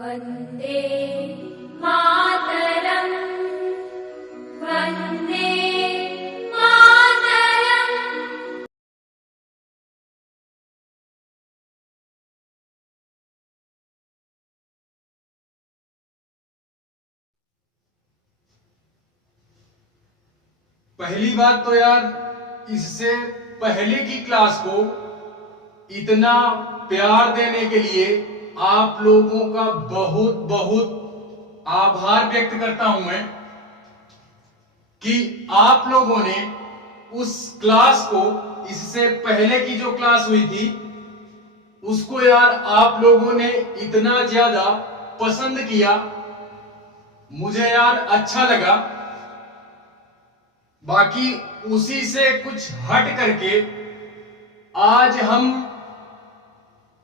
वन्दे मातरम् वन्दे मातरम्। पहली बात तो यार, इससे पहले की क्लास को इतना प्यार देने के लिए आप लोगों का बहुत बहुत आभार व्यक्त करता हूं मैं कि आप लोगों ने उस क्लास को, इससे पहले की जो क्लास हुई थी उसको यार आप लोगों ने इतना ज्यादा पसंद किया। मुझे यार अच्छा लगा। बाकी उसी से कुछ हट करके आज हम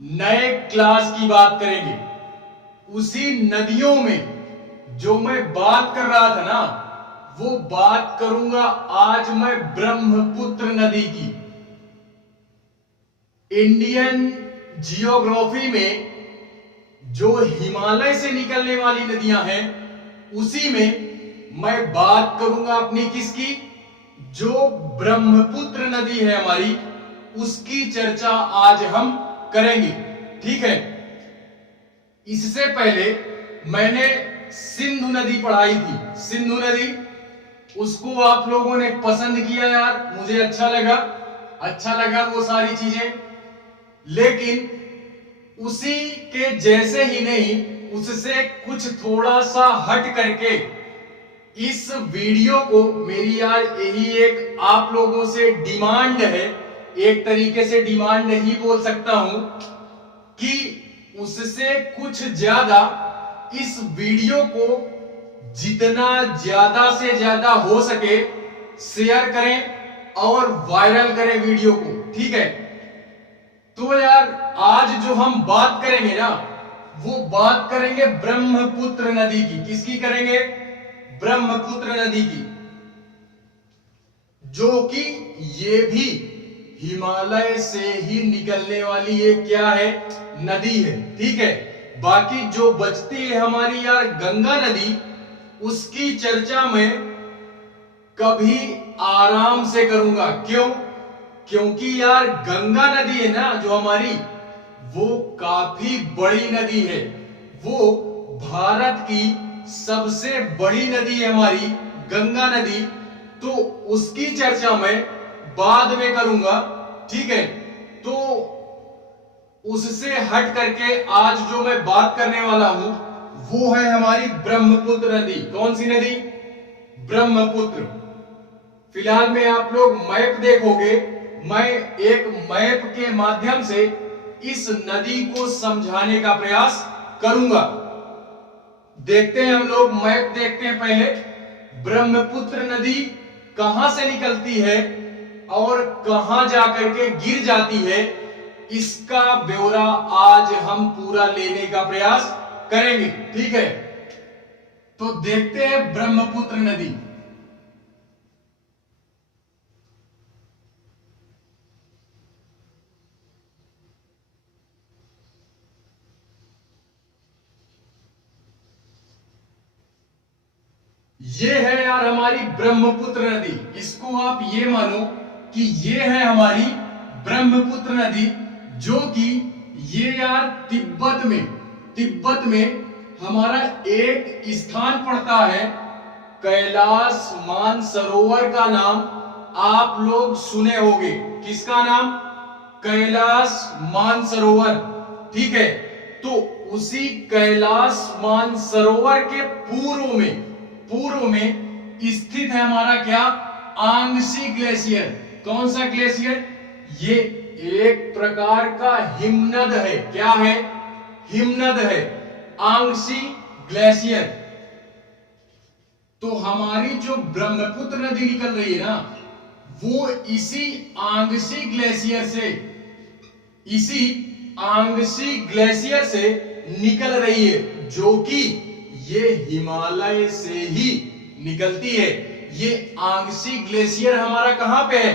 नए क्लास की बात करेंगे। उसी नदियों में जो मैं बात कर रहा था ना, वो बात करूंगा आज मैं ब्रह्मपुत्र नदी की। इंडियन जियोग्राफी में जो हिमालय से निकलने वाली नदियां हैं, उसी में मैं बात करूंगा अपनी किसकी, जो ब्रह्मपुत्र नदी है हमारी, उसकी चर्चा आज हम करेंगे। ठीक है। इससे पहले मैंने सिंधु नदी पढ़ाई थी। सिंधु नदी, उसको आप लोगों ने पसंद किया यार, मुझे अच्छा लगा वो सारी चीजें। लेकिन उसी के जैसे ही नहीं, उससे कुछ थोड़ा सा हट करके इस वीडियो को मेरी यार यही एक आप लोगों से डिमांड है, एक तरीके से डिमांड ही बोल सकता हूं कि उससे कुछ ज्यादा इस वीडियो को जितना ज्यादा से ज्यादा हो सके शेयर करें और वायरल करें वीडियो को। ठीक है। तो यार आज जो हम बात करेंगे ना, वो बात करेंगे ब्रह्मपुत्र नदी की। किसकी करेंगे? ब्रह्मपुत्र नदी की, जो कि ये भी हिमालय से ही निकलने वाली एक क्या है, नदी है। ठीक है। बाकी जो बचती है हमारी यार गंगा नदी, उसकी चर्चा मैं कभी आराम से करूंगा। क्यों? क्योंकि यार गंगा नदी है ना जो हमारी, वो काफी बड़ी नदी है। वो भारत की सबसे बड़ी नदी है हमारी गंगा नदी। तो उसकी चर्चा मैं बाद में करूंगा। ठीक है। तो उससे हट करके आज जो मैं बात करने वाला हूं, वो है हमारी ब्रह्मपुत्र नदी। कौन सी नदी? ब्रह्मपुत्र। फिलहाल में आप लोग मैप देखोगे, मैं एक मैप के माध्यम से इस नदी को समझाने का प्रयास करूंगा। देखते हैं हम लोग, मैप देखते हैं पहले। ब्रह्मपुत्र नदी कहां से निकलती है और कहां जाकर के गिर जाती है, इसका ब्यौरा आज हम पूरा लेने का प्रयास करेंगे। ठीक है। तो देखते हैं ब्रह्मपुत्र नदी। ये है यार हमारी ब्रह्मपुत्र नदी। इसको आप ये मानो कि ये है हमारी ब्रह्मपुत्र नदी, जो कि ये यार तिब्बत में हमारा एक स्थान पड़ता है, कैलाश मानसरोवर का नाम आप लोग सुने होंगे। किसका नाम? कैलाश मानसरोवर। ठीक है। तो उसी कैलाश मानसरोवर के पूर्व में स्थित है हमारा क्या? आंगसी ग्लेशियर। कौन सा ग्लेशियर? ये एक प्रकार का हिमनद है। क्या है? हिमनद है, आंगसी ग्लेशियर। तो हमारी जो ब्रह्मपुत्र नदी निकल रही है ना, वो इसी आंगसी ग्लेशियर से निकल रही है, जो कि ये हिमालय से ही निकलती है। ये आंगसी ग्लेशियर हमारा कहां पे है?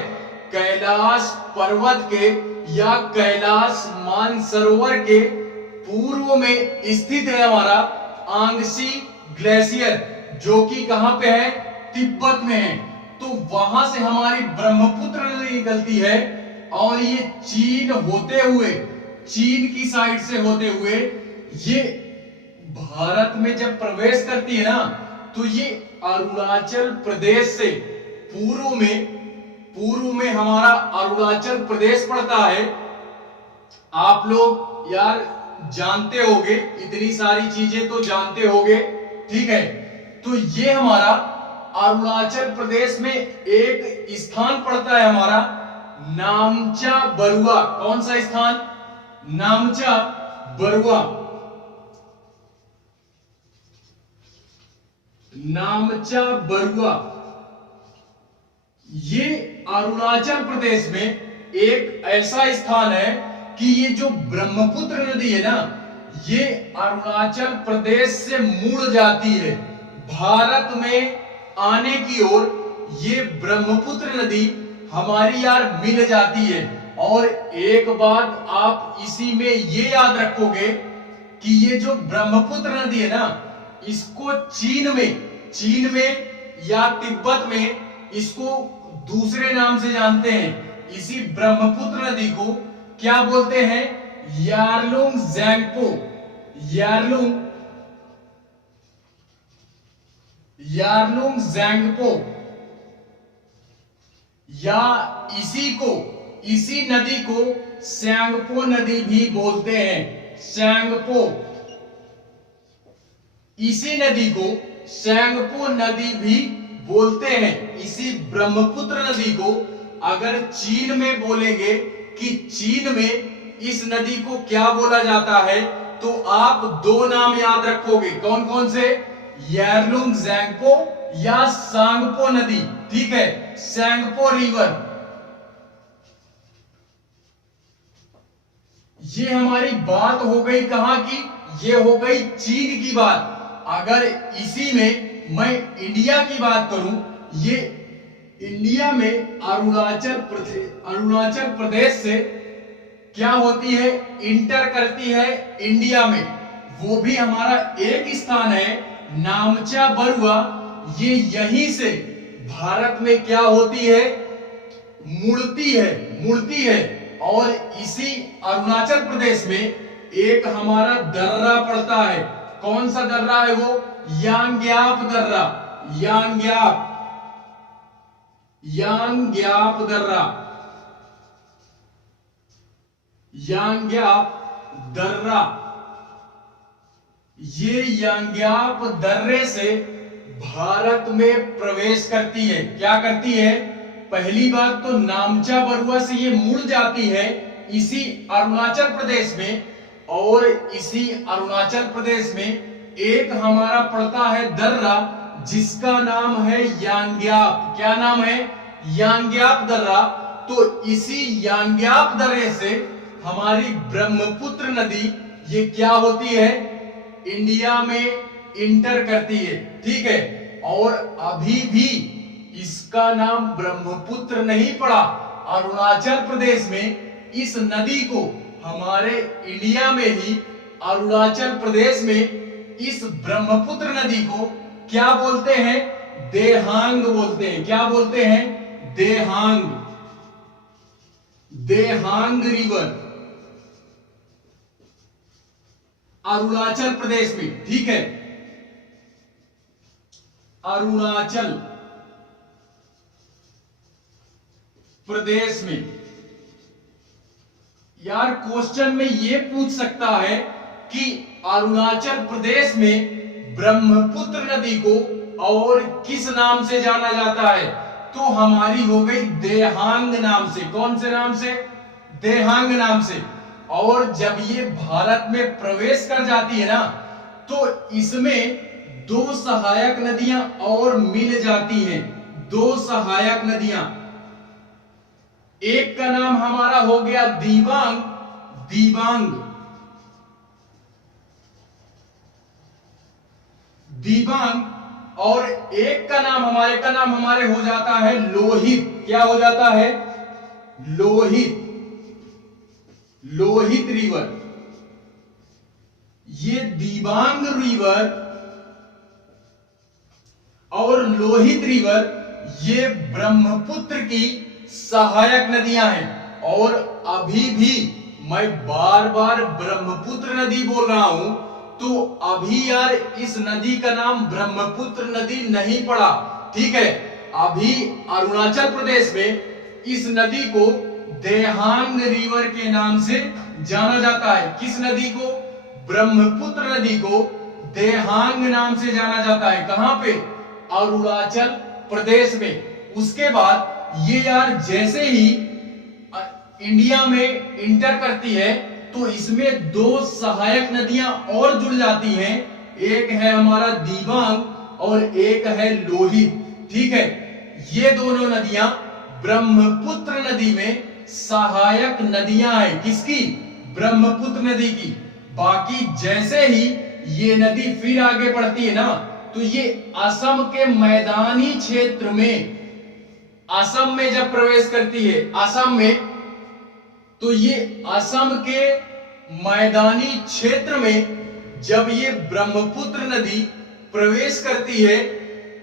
कैलाश पर्वत के या कैलाश मानसरोवर के पूर्व में स्थित है हमारा आंगसी ग्लेशियर, जो कि कहां पे है, तिब्बत में है। तो वहां से हमारी ब्रह्मपुत्र नदी निकलती है और ये चीन होते हुए, चीन की साइड से होते हुए ये भारत में जब प्रवेश करती है ना, तो ये अरुणाचल प्रदेश से पूर्व में हमारा अरुणाचल प्रदेश पड़ता है। आप लोग यार जानते होंगे, इतनी सारी चीजें तो जानते होंगे, ठीक है। तो ये हमारा अरुणाचल प्रदेश में एक स्थान पड़ता है हमारा नामचा बरुआ। कौन सा स्थान, नामचा बरुआ, नामचा बरुआ। ये अरुणाचल प्रदेश में एक ऐसा स्थान है कि ये जो ब्रह्मपुत्र नदी है ना, ये अरुणाचल प्रदेश से मुड़ जाती है भारत में आने की ओर। ये ब्रह्मपुत्र नदी हमारी यार मिल जाती है। और एक बात आप इसी में ये याद रखोगे कि ये जो ब्रह्मपुत्र नदी है ना, इसको चीन में या तिब्बत में इसको दूसरे नाम से जानते हैं। इसी ब्रह्मपुत्र नदी को क्या बोलते हैं, यारलुंग ज़ेंगपो, यारलुंग ज़ेंगपो, या इसी नदी को स्यांगपो नदी भी बोलते हैं, स्यांगपो। इसी नदी को स्यांगपो नदी भी बोलते हैं। इसी ब्रह्मपुत्र नदी को अगर चीन में बोलेंगे कि चीन में इस नदी को क्या बोला जाता है, तो आप दो नाम याद रखोगे। कौन कौन से, यारलुंग ज़ेंगपो या सांगपो नदी, ठीक है, सांगपो रिवर। ये हमारी बात हो गई कहां की, ये हो गई चीन की बात। अगर इसी में मैं इंडिया की बात करूं, ये इंडिया में अरुणाचल प्रदेश से क्या होती है, इंटर करती है इंडिया में। वो भी हमारा एक स्थान है नामचा बरुआ। ये यहीं से भारत में क्या होती है, मुड़ती है। और इसी अरुणाचल प्रदेश में एक हमारा दर्रा पड़ता है। कौन सा दर्रा है वो, यांग्याप दर्रा, यांग्याप दर्रा, यांग्याप दर्रा। ये यांग्याप दर्रे से भारत में प्रवेश करती है। क्या करती है, पहली बात तो नामचा बरुआ से ये मुड़ जाती है इसी अरुणाचल प्रदेश में। और इसी अरुणाचल प्रदेश में एक हमारा पड़ता है दर्रा जिसका नाम है यांग्याप। क्या नाम है, यांग्याप दर्रा। तो इसी यांग्याप दर्रे से हमारी ब्रह्मपुत्र नदी ये क्या होती है, इंडिया में इंटर करती है, ठीक है। और अभी भी इसका नाम ब्रह्मपुत्र नहीं पड़ा। अरुणाचल प्रदेश में इस नदी को हमारे इंडिया में ही अरुणाचल प्रदेश में इस ब्रह्मपुत्र नदी को क्या बोलते हैं, देहांग बोलते हैं। क्या बोलते हैं, देहांग, देहांग रिवर, अरुणाचल प्रदेश में, ठीक है, अरुणाचल प्रदेश में। यार क्वेश्चन में ये पूछ सकता है कि अरुणाचल प्रदेश में ब्रह्मपुत्र नदी को और किस नाम से जाना जाता है, तो हमारी हो गई देहांग नाम से। कौन से नाम से, देहांग नाम से। और जब ये भारत में प्रवेश कर जाती है ना, तो इसमें दो सहायक नदियां और मिल जाती हैं, दो सहायक नदियां। एक का नाम हमारा हो गया दीबांग, दीबांग, और एक का नाम हमारे हो जाता है लोहित। क्या हो जाता है, लोहित, लोहित रिवर, ये दिबांग रिवर और लोहित रिवर ये ब्रह्मपुत्र की सहायक नदियां हैं। और अभी भी मैं बार बार ब्रह्मपुत्र नदी बोल रहा हूं, तो अभी यार इस नदी का नाम ब्रह्मपुत्र नदी नहीं पड़ा, ठीक है। अभी अरुणाचल प्रदेश में इस नदी को देहांग रिवर के नाम से जाना जाता है। किस नदी को? ब्रह्मपुत्र नदी को देहांग नाम से जाना जाता है। कहां पे? अरुणाचल प्रदेश में। उसके बाद ये यार जैसे ही इंडिया में इंटर करती है तो इसमें दो सहायक नदियां और जुड़ जाती हैं। एक है हमारा दिबांग और एक है लोहित, ठीक है। ये दोनों नदियां ब्रह्मपुत्र नदी में सहायक नदियां हैं। किसकी? ब्रह्मपुत्र नदी की। बाकी जैसे ही ये नदी फिर आगे बढ़ती है ना, तो ये असम के मैदानी क्षेत्र में, असम में जब प्रवेश करती है, असम में, तो ये असम के मैदानी क्षेत्र में जब ये ब्रह्मपुत्र नदी प्रवेश करती है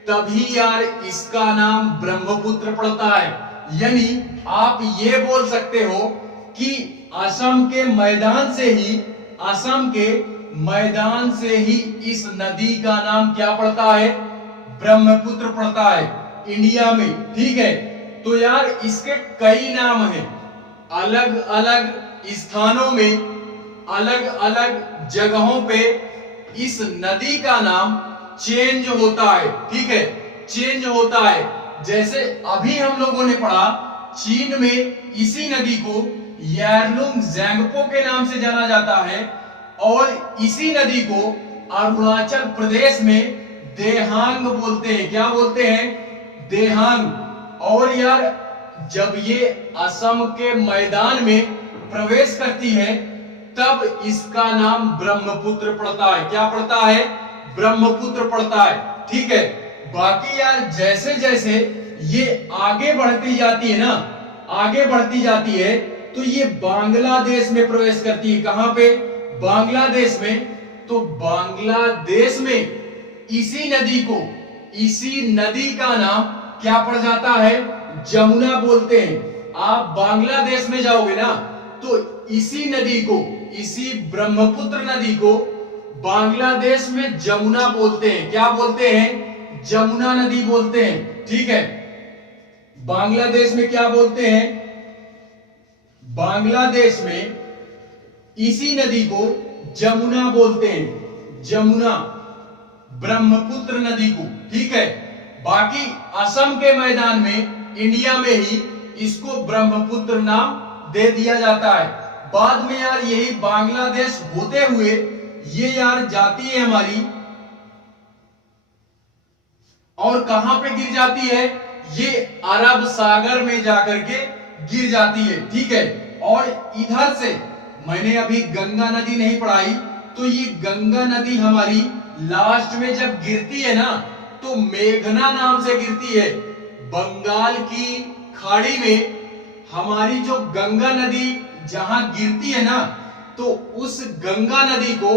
तभी यार इसका नाम ब्रह्मपुत्र पड़ता है। यानी आप ये बोल सकते हो कि असम के मैदान से ही, असम के मैदान से ही इस नदी का नाम क्या पड़ता है? ब्रह्मपुत्र पड़ता है इंडिया में, ठीक है। तो यार इसके कई नाम हैं, अलग अलग स्थानों में, अलग अलग जगहों पे इस नदी का नाम चेंज होता है, ठीक है, चेंज होता है। जैसे अभी हम लोगों ने पढ़ा, चीन में इसी नदी को यारलुंग ज़ेंगपो के नाम से जाना जाता है और इसी नदी को अरुणाचल प्रदेश में देहांग बोलते हैं। क्या बोलते हैं? देहांग। और यार जब ये असम के मैदान में प्रवेश करती है तब इसका नाम ब्रह्मपुत्र पड़ता है। क्या पड़ता है? ब्रह्मपुत्र पड़ता है, ठीक है। बाकी यार जैसे जैसे ये आगे बढ़ती जाती है ना, आगे बढ़ती जाती है तो ये बांग्लादेश में प्रवेश करती है। कहां पे? बांग्लादेश में। तो बांग्लादेश में इसी नदी को, इसी नदी का नाम क्या पड़ जाता है? जमुना बोलते हैं। आप बांग्लादेश में जाओगे ना तो इसी नदी को, इसी ब्रह्मपुत्र नदी को बांग्लादेश में जमुना बोलते हैं। क्या बोलते हैं? जमुना नदी बोलते हैं, ठीक है। बांग्लादेश में क्या बोलते हैं? बांग्लादेश में इसी नदी को जमुना बोलते हैं, जमुना, ब्रह्मपुत्र नदी को, ठीक है। बाकी असम के मैदान में, इंडिया में ही इसको ब्रह्मपुत्र नाम दे दिया जाता है। बाद में यार यही बांग्लादेश होते हुए ये यार जाती है हमारी, और कहां पे गिर जाती है? ये अरब सागर में जाकर के गिर जाती है, ठीक है। और इधर से मैंने अभी गंगा नदी नहीं पढ़ाई, तो ये गंगा नदी हमारी लास्ट में जब गिरती है ना तो मेघना नाम से गिरती है। बंगाल की खाड़ी में हमारी जो गंगा नदी जहां गिरती है ना, तो उस गंगा नदी को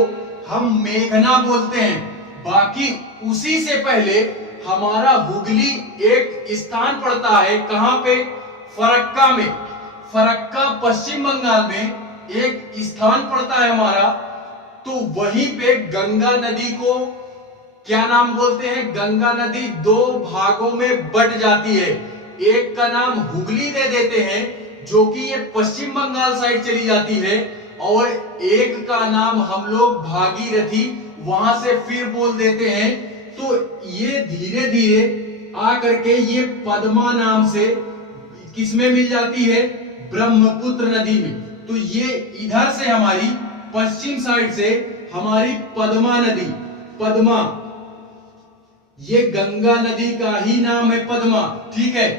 हम मेघना बोलते हैं। बाकी उसी से पहले हमारा हुगली एक स्थान पड़ता है। कहां पे? फरक्का में। फरक्का पश्चिम बंगाल में एक स्थान पड़ता है हमारा। तो वहीं पे गंगा नदी को क्या नाम बोलते हैं? गंगा नदी दो भागों में बट जाती है। एक का नाम हुगली दे देते हैं जो कि ये पश्चिम बंगाल साइड चली जाती है, और एक का नाम हम लोग भागीरथी वहां से फिर बोल देते हैं। तो ये धीरे धीरे आकर के ये पद्मा नाम से किसमें मिल जाती है? ब्रह्मपुत्र नदी में। तो ये इधर से हमारी पश्चिम साइड से हमारी पद्मा नदी, पद्मा, ये गंगा नदी का ही नाम है पद्मा, ठीक है।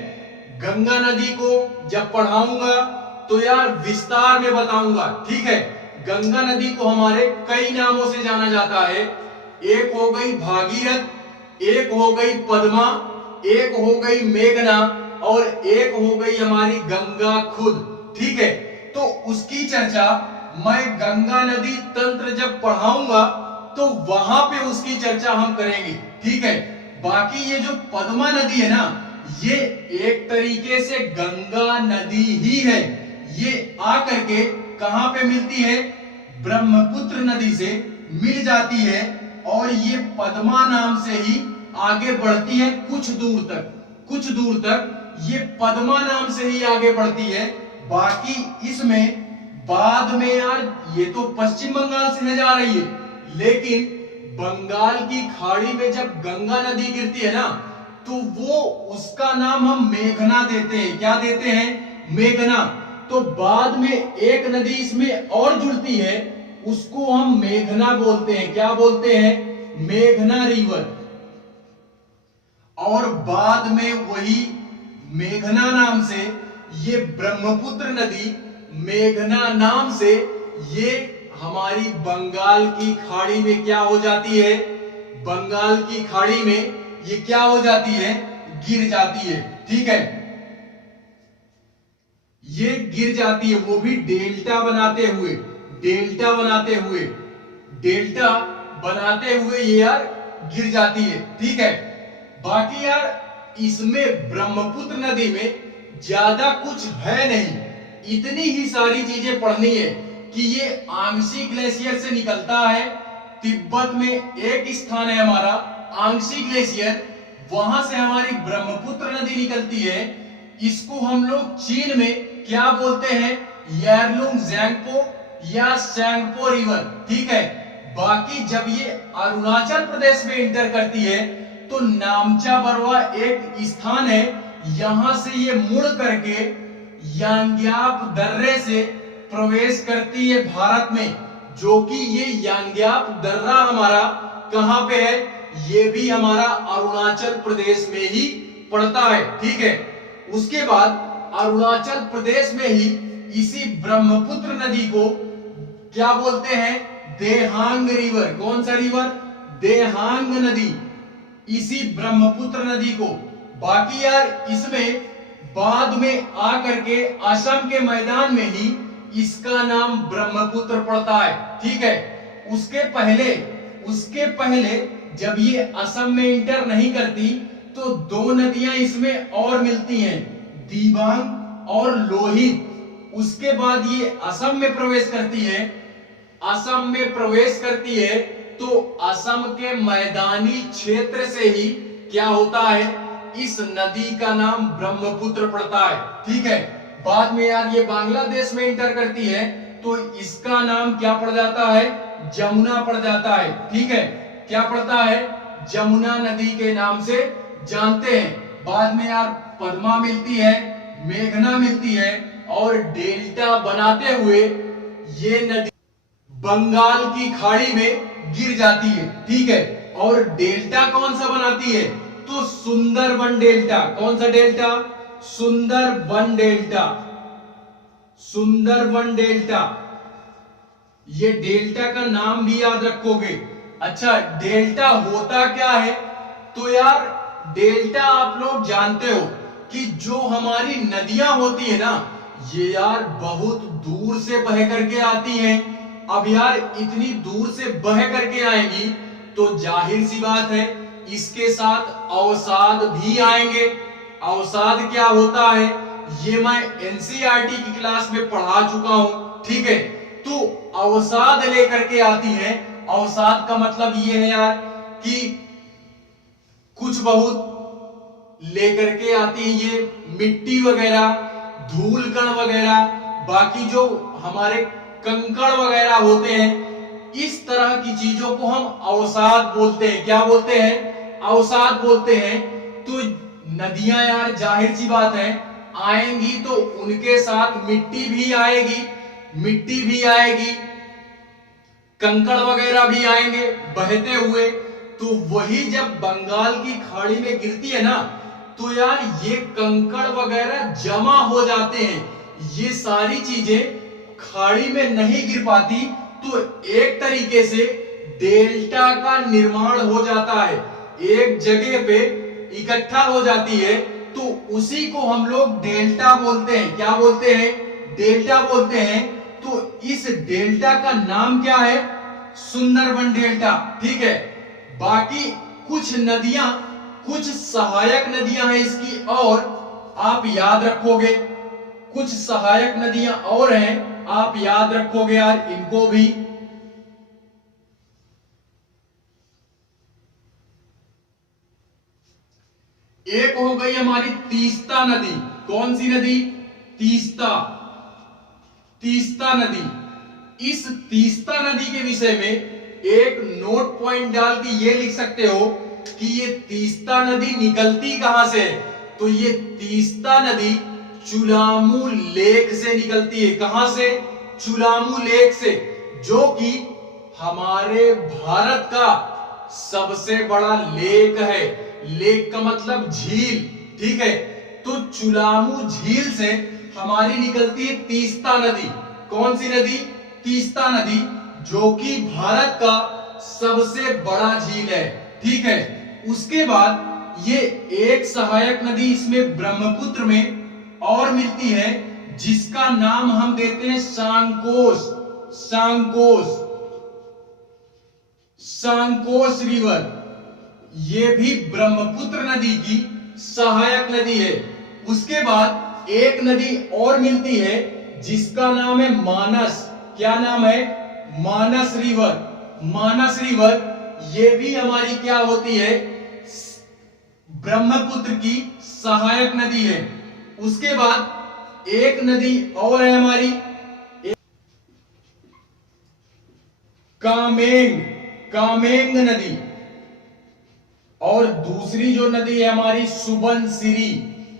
गंगा नदी को जब पढ़ाऊंगा तो यार विस्तार में बताऊंगा, ठीक है। गंगा नदी को हमारे कई नामों से जाना जाता है। एक हो गई भागीरथ, एक हो गई पद्मा, एक हो गई मेघना, और एक हो गई हमारी गंगा खुद, ठीक है। तो उसकी चर्चा मैं गंगा नदी तंत्र जब पढ़ाऊंगा तो वहां पे उसकी चर्चा हम करेंगे, ठीक है। बाकी ये जो पद्मा नदी है ना, ये एक तरीके से गंगा नदी ही है। ये आकर के कहां पे मिलती है, ब्रह्मपुत्र नदी से मिल जाती है और ये पद्मा नाम से ही आगे बढ़ती है कुछ दूर तक ये पद्मा नाम से ही आगे बढ़ती है। बाकी इसमें बाद में यार ये तो पश्चिम बंगाल से जा रही है, लेकिन बंगाल की खाड़ी में जब गंगा नदी गिरती है ना, तो वो उसका नाम हम मेघना देते हैं। क्या देते हैं, मेघना। तो बाद में एक नदी इसमें और जुड़ती है, उसको हम मेघना बोलते हैं। क्या बोलते हैं, मेघना रिवर। और बाद में वही मेघना नाम से ये ब्रह्मपुत्र नदी मेघना नाम से ये हमारी बंगाल की खाड़ी में क्या हो जाती है, बंगाल की खाड़ी में ये क्या हो जाती है, गिर जाती है, ठीक है। ये गिर जाती है, वो भी डेल्टा बनाते हुए ये यार गिर जाती है, ठीक है। बाकी यार इसमें ब्रह्मपुत्र नदी में ज्यादा कुछ है नहीं, इतनी ही सारी चीजें पढ़नी है कि ये आंगसी ग्लेशियर से निकलता है। तिब्बत में एक स्थान है हमारा आंगसी ग्लेशियर, वहां से हमारी ब्रह्मपुत्र नदी निकलती है। इसको हम लोग चीन में क्या बोलते हैं, यारलुंग ज़ेंगपो या सेंगपो रिवर, ठीक है। बाकी जब ये अरुणाचल प्रदेश में इंटर करती है तो नामचा बरवा एक स्थान है, यहां से ये मुड़ करके यांग्याप दर्रे से प्रवेश करती है भारत में, जो कि ये यांग्याप दर्रा हमारा कहां पे है, ये भी हमारा अरुणाचल प्रदेश में ही पड़ता है, ठीक है। उसके बाद अरुणाचल प्रदेश में ही इसी ब्रह्मपुत्र नदी को क्या बोलते हैं, देहांग रिवर। कौन सा रिवर, देहांग नदी, इसी ब्रह्मपुत्र नदी को। बाकी यार इसमें बाद में आकर के असम के मैदान में ही इसका नाम ब्रह्मपुत्र पड़ता है, ठीक है। उसके पहले जब ये असम में इंटर नहीं करती तो दो नदियां इसमें और मिलती हैं, दिबांग और लोहित। उसके बाद ये असम में प्रवेश करती है तो असम के मैदानी क्षेत्र से ही क्या होता है, इस नदी का नाम ब्रह्मपुत्र पड़ता है, ठीक है। बाद में यार ये बांग्लादेश में इंटर करती है तो इसका नाम क्या पड़ जाता है, जमुना पड़ जाता है, ठीक है। क्या पड़ता है, जमुना नदी के नाम से जानते हैं। बाद में यार पद्मा मिलती है, मेघना मिलती है और डेल्टा बनाते हुए ये नदी बंगाल की खाड़ी में गिर जाती है, ठीक है। और डेल्टा कौन सा बनाती है, तो सुंदरबन डेल्टा। कौन सा डेल्टा, सुंदरबन डेल्टा। ये डेल्टा का नाम भी याद रखोगे। अच्छा, डेल्टा होता क्या है, तो यार डेल्टा आप लोग जानते हो कि जो हमारी नदियां होती है ना, ये यार बहुत दूर से बह करके आती हैं। अब यार इतनी दूर से बह करके आएंगी तो जाहिर सी बात है इसके साथ अवसाद भी आएंगे। अवसाद क्या होता है, ये मैं एनसीईआरटी की क्लास में पढ़ा चुका हूं, ठीक है। तो अवसाद लेकर के आती है। अवसाद का मतलब ये है यार कि कुछ बहुत लेकर के आती है, ये मिट्टी वगैरह, धूल कण वगैरह, बाकी जो हमारे कंकड़ वगैरह होते हैं, इस तरह की चीजों को हम अवसाद बोलते हैं। क्या बोलते हैं, अवसाद बोलते हैं। तो नदियां यार जाहिर सी बात है आएंगी तो उनके साथ मिट्टी भी आएगी, कंकड़ वगैरह भी आएंगे बहते हुए। तो वही जब बंगाल की खाड़ी में गिरती है ना, तो यार ये कंकड़ वगैरह जमा हो जाते हैं। ये सारी चीजें खाड़ी में नहीं गिर पाती, तो एक तरीके से डेल्टा का निर्माण हो जाता है, एक जगह पे इकट्ठा हो जाती है। तो उसी को हम लोग डेल्टा बोलते हैं। क्या बोलते हैं, डेल्टा बोलते हैं। तो इस डेल्टा का नाम क्या है? सुंदरबन डेल्टा। ठीक है, बाकी कुछ नदियां, कुछ सहायक नदियां हैं इसकी, और आप याद रखोगे कुछ सहायक नदियां और हैं, आप याद रखोगे यार इनको भी। एक हो गई हमारी तीस्ता नदी। कौन सी नदी? तीस्ता। तीस्ता नदी। इस तीस्ता नदी के विषय में एक नोट पॉइंट डाल के ये लिख सकते हो कि ये तीस्ता नदी निकलती कहां से है? तो ये तीस्ता नदी चुलामू लेक से निकलती है। कहां से? चुलामू लेक से, जो कि हमारे भारत का सबसे बड़ा लेक है। लेक का मतलब झील। ठीक है, तो चुलामू झील से हमारी निकलती है तीस्ता नदी। कौन सी नदी? तीस्ता नदी, जो कि भारत का सबसे बड़ा झील है। ठीक है, उसके बाद ये एक सहायक नदी इसमें ब्रह्मपुत्र में और मिलती है, जिसका नाम हम देते हैं सांकोस। सांकोस, सांकोस रिवर। ये भी ब्रह्मपुत्र नदी की सहायक नदी है। उसके बाद एक नदी और मिलती है जिसका नाम है मानस। क्या नाम है? मानस रिवर। मानस रिवर ये भी हमारी क्या होती है? ब्रह्मपुत्र की सहायक नदी है। उसके बाद एक नदी और है हमारी, कामेंग। कामेंग नदी। और दूसरी जो नदी है हमारी सुबनसिरी।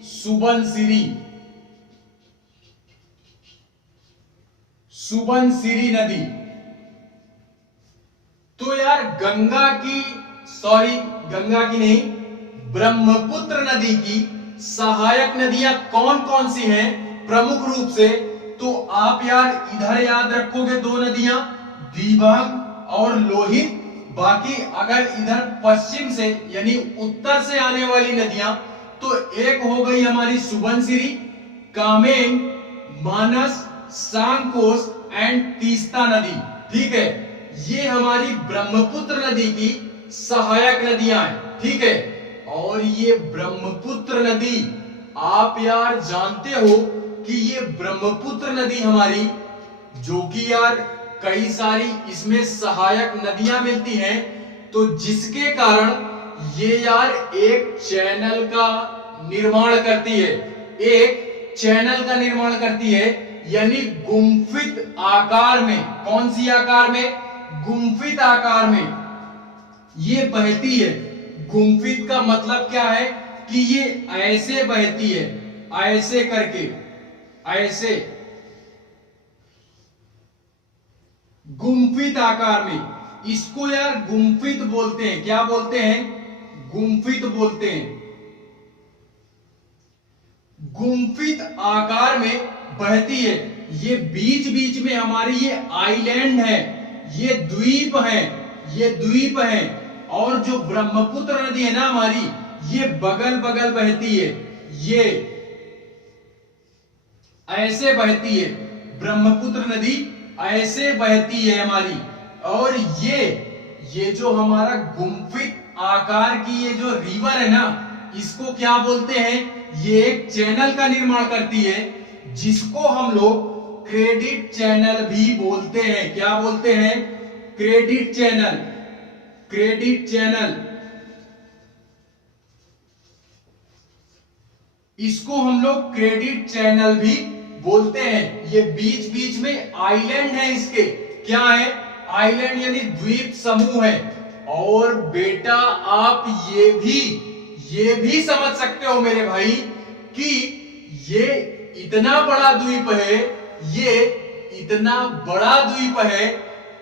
सुबनसिरी। सुबनसिरी नदी। तो यार गंगा की नहीं, ब्रह्मपुत्र नदी की सहायक नदियां कौन कौन सी हैं प्रमुख रूप से? तो आप यार इधर याद रखोगे दो नदियां, दिबांग और लोहित। बाकी अगर इधर पश्चिम से यानी उत्तर से आने वाली नदियां, तो एक हो गई हमारी सुबनसिरी, कामेंग, मानस, सांकोस एंड तीस्ता नदी। ठीक है, ये हमारी ब्रह्मपुत्र नदी की सहायक नदियां हैं। ठीक है, और ये ब्रह्मपुत्र नदी, आप यार जानते हो कि ये ब्रह्मपुत्र नदी हमारी, जो कि यार कई सारी इसमें सहायक नदियां मिलती हैं, तो जिसके कारण ये यार एक चैनल का निर्माण करती है। एक चैनल का निर्माण करती है, यानी गुम्फित आकार में। कौन सी आकार में? गुम्फित आकार में ये बहती है। गुम्फित का मतलब क्या है? कि ये ऐसे बहती है, ऐसे करके, ऐसे गुम्फित आकार में। इसको यार गुम्फित बोलते हैं। क्या बोलते हैं? गुम्फित बोलते हैं। गुम्फित आकार में बहती है। ये बीच बीच में हमारी ये आइलैंड है, ये द्वीप है, ये द्वीप है। और जो ब्रह्मपुत्र नदी है ना हमारी, ये बगल बगल बहती है, ये ऐसे बहती है। ब्रह्मपुत्र नदी ऐसे बहती है हमारी। और ये जो हमारा गुम्फित आकार की ये जो रिवर है ना, इसको क्या बोलते हैं? ये एक चैनल का निर्माण करती है, जिसको हम लोग क्रेडिट चैनल भी बोलते हैं। क्या बोलते हैं? Credit channel. क्रेडिट चैनल, इसको हम लोग क्रेडिट चैनल भी बोलते हैं। ये बीच बीच में आइलैंड है इसके। क्या है? आइलैंड यानी द्वीप समूह है। और बेटा आप ये भी समझ सकते हो मेरे भाई कि ये इतना बड़ा द्वीप है, ये इतना बड़ा द्वीप है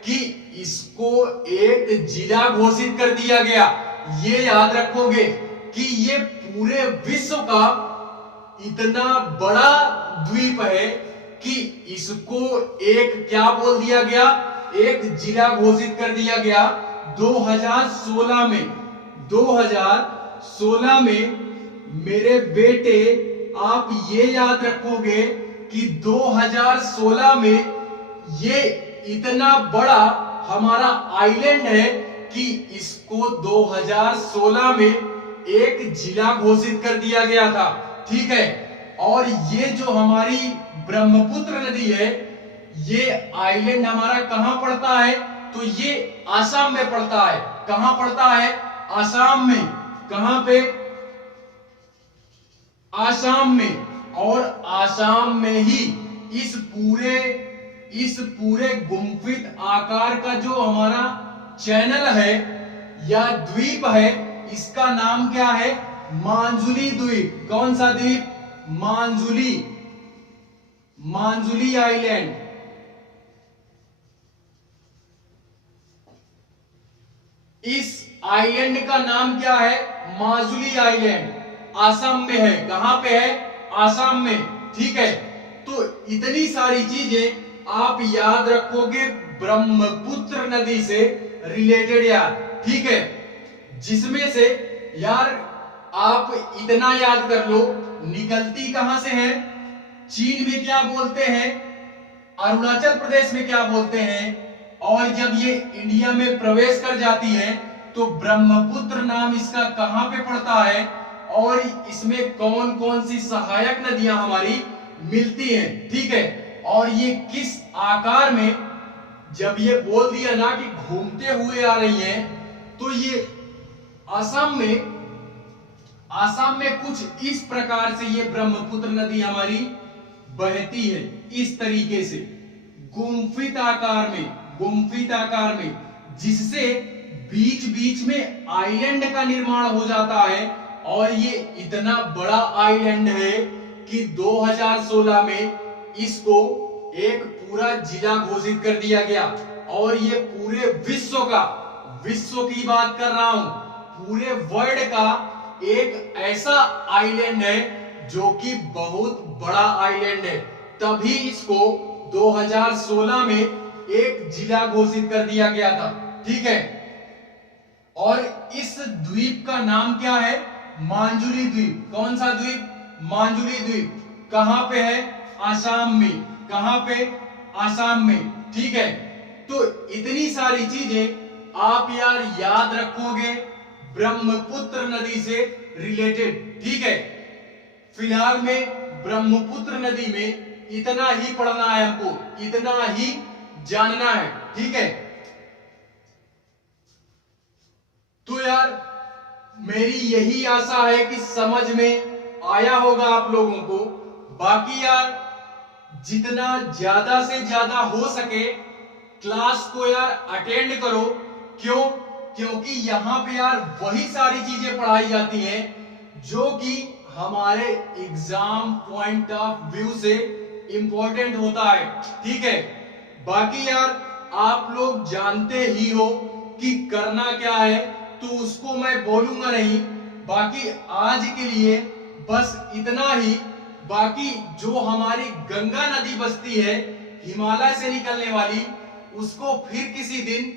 कि इसको एक जिला घोषित कर दिया गया। ये याद रखोगे कि ये पूरे विश्व का इतना बड़ा द्वीप है कि इसको एक क्या बोल दिया गया? एक जिला घोषित कर दिया गया 2016 में। 2016 में मेरे बेटे आप ये याद रखोगे कि 2016 में ये इतना बड़ा हमारा आइलैंड है कि इसको 2016 में एक जिला घोषित कर दिया गया था। ठीक है, और ये जो हमारी ब्रह्मपुत्र नदी है, ये आइलैंड हमारा कहां पड़ता है? तो ये आसाम में पड़ता है। कहां पड़ता है? आसाम में। कहां पे? आसाम में। और आसाम में ही इस पूरे गुम्फित आकार का जो हमारा चैनल है या द्वीप है, इसका नाम क्या है? मांजुली द्वीप। कौन सा द्वीप? मांजुली। मांजुली आइलैंड। इस आइलैंड का नाम क्या है? माजुली आइलैंड। आसाम में है। कहां पे है? आसाम में। ठीक है, तो इतनी सारी चीजें आप याद रखोगे ब्रह्मपुत्र नदी से रिलेटेड यार। ठीक है, जिसमें से यार आप इतना याद कर लो, निकलती कहां से है? चीन में क्या बोलते हैं? अरुणाचल प्रदेश में क्या बोलते हैं? और जब ये इंडिया में प्रवेश कर जाती है तो ब्रह्मपुत्र नाम इसका कहां पे पड़ता है, और इसमें कौन कौन सी सहायक नदियां हमारी मिलती हैं। ठीक है, और ये किस आकार में, जब ये बोल दिया ना कि घूमते हुए आ रही हैं, तो ये आसाम में कुछ इस प्रकार से ये ब्रह्मपुत्र नदी हमारी बहती है, इस तरीके से गुम्फित आकार में, जिससे बीच बीच में आइलैंड का निर्माण हो जाता है। और ये इतना बड़ा आइलैंड है कि 2016 में इसको एक पूरा जिला घोषित कर दिया गया। और ये पूरे विश्व की बात कर रहा हूं, पूरे वर्ल्ड का एक ऐसा आइलैंड है जो कि बहुत बड़ा आइलैंड है, तभी इसको 2016 में एक जिला घोषित कर दिया गया था। ठीक है, और इस द्वीप का नाम क्या है? मांजुली द्वीप। कौन सा द्वीप? मांजुली द्वीप। कहां पे है? आसाम में। कहां पे? आसाम में। ठीक है, तो इतनी सारी चीजें आप यार याद रखोगे ब्रह्मपुत्र नदी से रिलेटेड। ठीक है, फिलहाल में ब्रह्मपुत्र नदी में इतना ही पढ़ना है हमको, इतना ही जानना है। ठीक है, तो यार मेरी यही आशा है कि समझ में आया होगा आप लोगों को। बाकी यार जितना ज्यादा से ज्यादा हो सके क्लास को यार अटेंड करो। क्यों? क्योंकि यहाँ पे यार वही सारी चीजें पढ़ाई जाती हैं जो कि हमारे एग्जाम पॉइंट ऑफ व्यू से इंपॉर्टेंट होता है। ठीक है, बाकी यार आप लोग जानते ही हो कि करना क्या है, तो उसको मैं बोलूंगा नहीं। बाकी आज के लिए बस इतना ही। बाकी जो हमारी गंगा नदी बसती है हिमालय से निकलने वाली, उसको फिर किसी दिन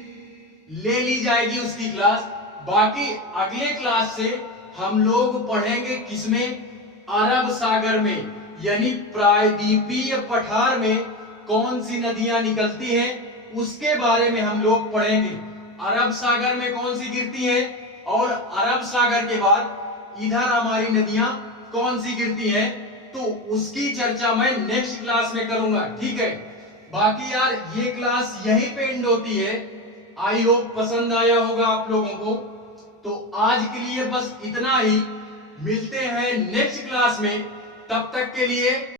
ले ली जाएगी उसकी क्लास। बाकी अगले क्लास से हम लोग पढ़ेंगे किसमें? अरब सागर में, यानी प्रायद्वीपीय पठार में कौन सी नदियां निकलती हैं उसके बारे में हम लोग पढ़ेंगे। अरब सागर में कौन सी गिरती है, और अरब सागर के बाद इधर हमारी नदियां कौन सी गिरती हैं, तो उसकी चर्चा मैं नेक्स्ट क्लास में करूंगा। ठीक है, बाकी यार ये क्लास यहीं पे एंड होती है। आई होप पसंद आया होगा आप लोगों को। तो आज के लिए बस इतना ही, मिलते हैं नेक्स्ट क्लास में। तब तक के लिए